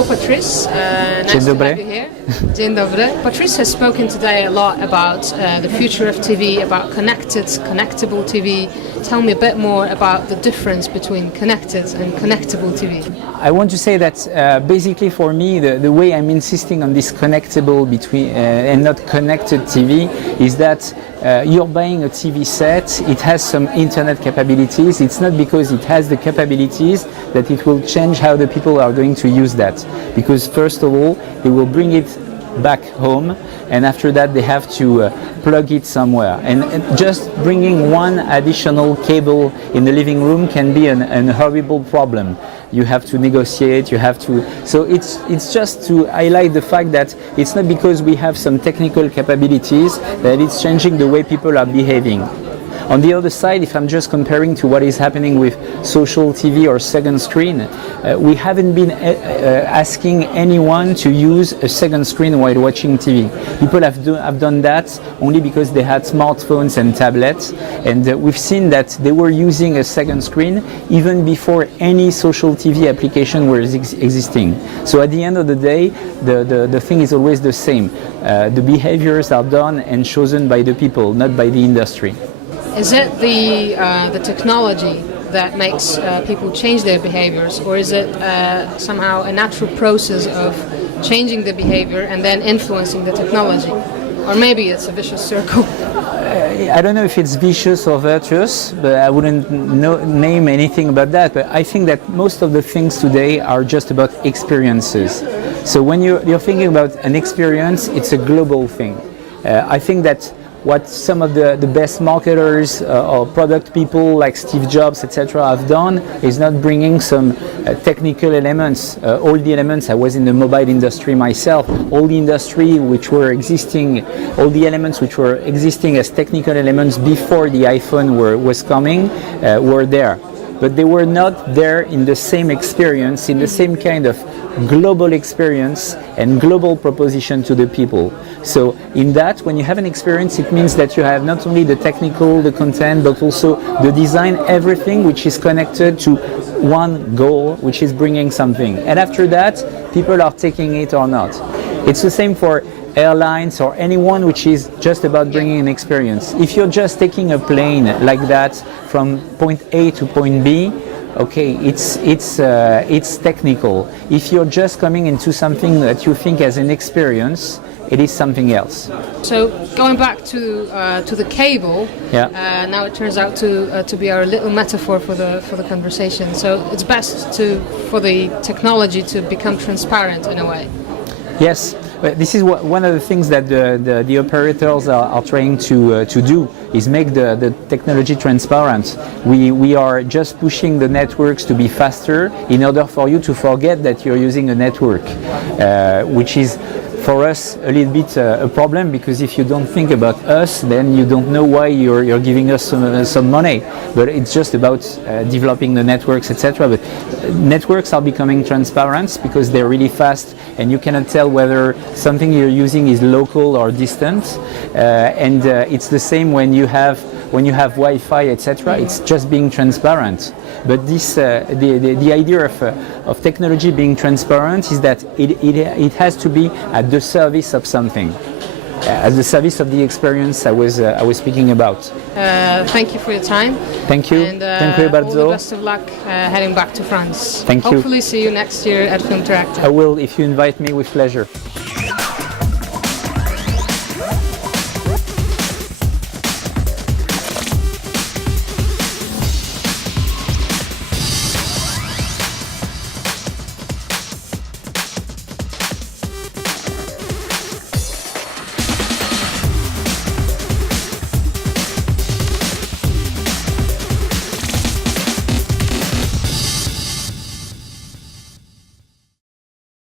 Hello, Patrice. Nice Dzień to dobry. have you here. Dzień dobry. Patrice has spoken today a lot about the future of TV, about connectable TV. Tell me a bit more about the difference between connected and connectable TV. I want to say that basically for me the way I'm insisting on this connectable and not connected TV is that you're buying a TV set, it has some internet capabilities. It's not because it has the capabilities that it will change how the people are going to use that. Because first of all, they will bring it back home, and after that they have to plug it somewhere, and just bringing one additional cable in the living room can be an horrible problem. You have to negotiate, you have to, so it's just to highlight the fact that it's not because we have some technical capabilities that it's changing the way people are behaving. On the other side, if I'm just comparing to what is happening with social TV or second screen, we haven't been asking anyone to use a second screen while watching TV. People have done that only because they had smartphones and tablets, and we've seen that they were using a second screen even before any social TV application was existing. So at the end of the day, the thing is always the same. The behaviors are done and chosen by the people, not by the industry. Is it the technology that makes people change their behaviors, or is it somehow a natural process of changing the behavior and then influencing the technology? Or maybe it's a vicious circle. I don't know if it's vicious or virtuous, but I wouldn't name anything about that. But I think that most of the things today are just about experiences. So when you're thinking about an experience, it's a global thing. I think that what some of the best marketers or product people like Steve Jobs, etc. have done is not bringing some technical elements. All the elements, I was in the mobile industry myself, all the industry which were existing, all the elements which were existing as technical elements before the iPhone was coming were there. But they were not there in the same experience, in the same kind of global experience and global proposition to the people. So in that, when you have an experience, it means that you have not only the technical, the content, but also the design, everything which is connected to one goal, which is bringing something. And after that, people are taking it or not. It's the same for airlines or anyone which is just about bringing an experience. If you're just taking a plane like that from point A to point B, okay, it's technical. If you're just coming into something that you think as an experience, it is something else. So going back to the cable, yeah. Now it turns out to be our little metaphor for the conversation. So it's best for the technology to become transparent in a way. Yes. This is one of the things that the operators are trying to do, is make the technology transparent. We are just pushing the networks to be faster in order for you to forget that you're using a network, which is for us a little bit a problem, because if you don't think about us, then you don't know why you're giving us some money. But it's just about developing the networks, etc. But networks are becoming transparent because they're really fast, and you cannot tell whether something you're using is local or distant. And it's the same when you have Wi-Fi, etc. It's just being transparent. But this, the idea of technology being transparent is that it has to be at the service of something, at the service of the experience I was speaking about. Thank you for your time. Thank you. And Dziękuję bardzo. all the best of luck heading back to France. Thank you. Hopefully see you next year at Filmteractive. I will, if you invite me, with pleasure.